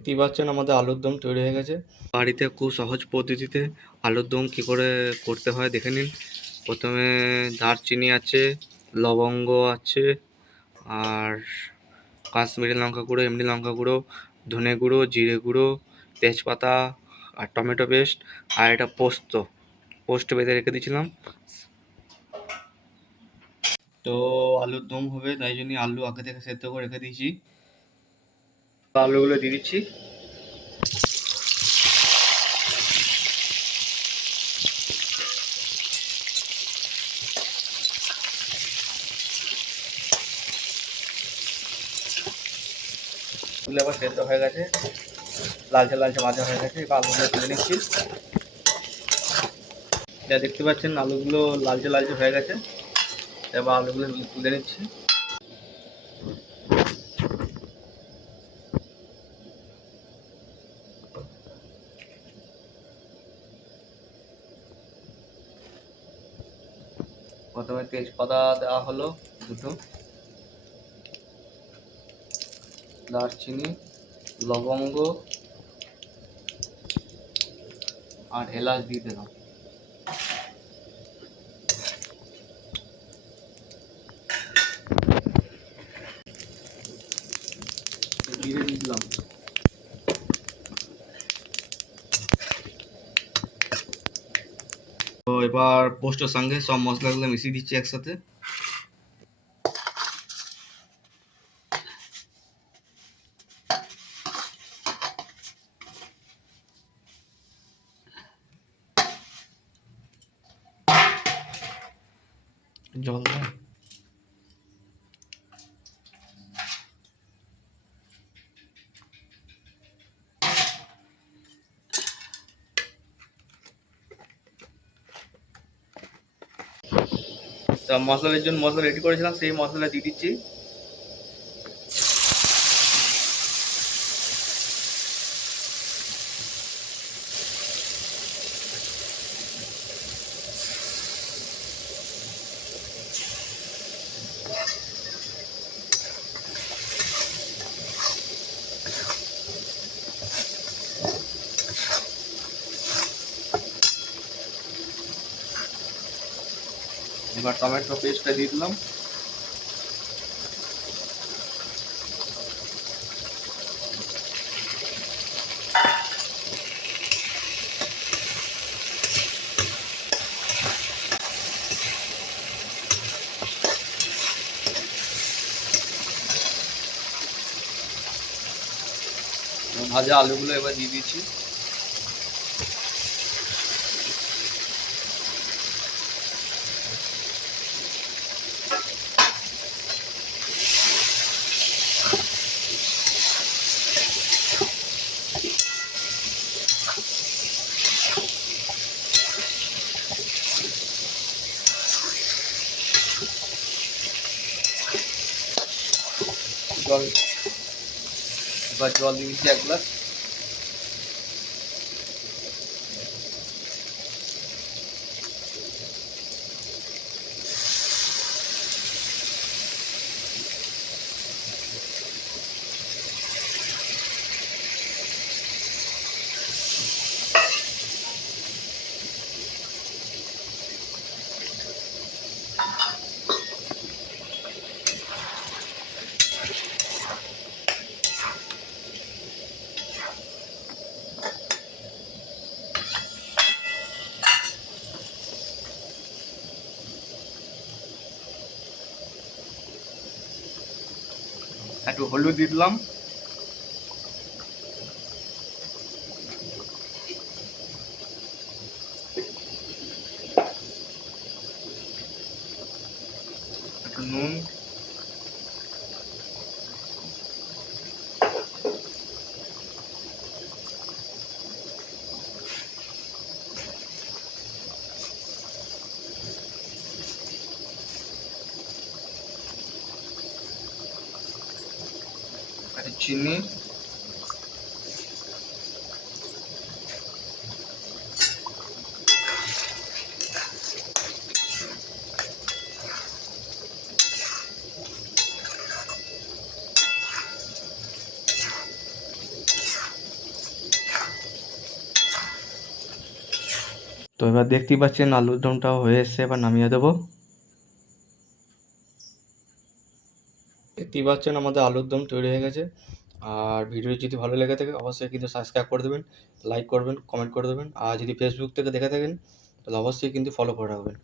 দেখতেই পাচ্ছেন আমাদের আলুর দম তৈরি হয়ে গেছে। বাড়িতে খুব সহজ পদ্ধতিতে আলুর দম কী করে করতে হয় দেখে নিন। প্রথমে দারচিনি আছে, লবঙ্গ আছে, আর কাশ্মীরি লঙ্কা গুঁড়ো, এমনি লঙ্কা গুঁড়ো, ধনে গুঁড়ো, জিরে গুঁড়ো, তেজপাতা আর টমেটো পেস্ট, আর এটা পোস্ত বেঁধে রেখে দিয়েছিলাম। তো আলুর দম হবে, তাই জন্য আলু আগে থেকে সেদ্ধ করে রেখে দিয়েছি। আলুগুলো দিয়ে দিচ্ছি। আবার সেদ্ধ হয়ে গেছে, লালচে লালচে ভাজা হয়ে গেছে। এবার আলুগুলো তুলে নিচ্ছি। যা দেখতে পাচ্ছেন আলুগুলো লালচে লালচে হয়ে গেছে। এবার আলুগুলো তুলে নিচ্ছি। প্রথমে তেজপাতা দেওয়া হলো দুটো, দারচিনি, লবঙ্গ আর এলাচ দিয়ে দিলাম। জিরে দিয়ে দিলাম। তো এবার পোস্টের সঙ্গে সব মশলাগুলো মিশিয়ে দিচ্ছি একসাথে। জল দেয়। তা মশলার জন্য মশলা রেডি করেছিলাম, সেই মশলা দিয়ে দিচ্ছি। এবার টমেটো পেস্টটা দিয়ে দিলাম। ভাজা আলুগুলো এবার দিয়ে দিচ্ছি। জল, এবার জল দিয়ে দিচ্ছি 1 গ্লাস। একটু হলুদ দিয়ে দিলাম। একটু নুন, একটু চিনি, তো এবার দেখতেই পাচ্ছেন আলুর দমটাও হয়ে এসছে, এবার নামিয়ে দেবো। দেখতেই পাচ্ছেন আমাদের আলুর দম তৈরি হয়ে গেছে। আর ভিডিও যদি ভালো লেগে থাকে অবশ্যই কিন্তু সাবস্ক্রাইব করে দেবেন, লাইক করবেন, কমেন্ট করে দেবেন। আর যদি ফেসবুক থেকে দেখে থাকেন তাহলে অবশ্যই কিন্তু ফলো করে রাখবেন।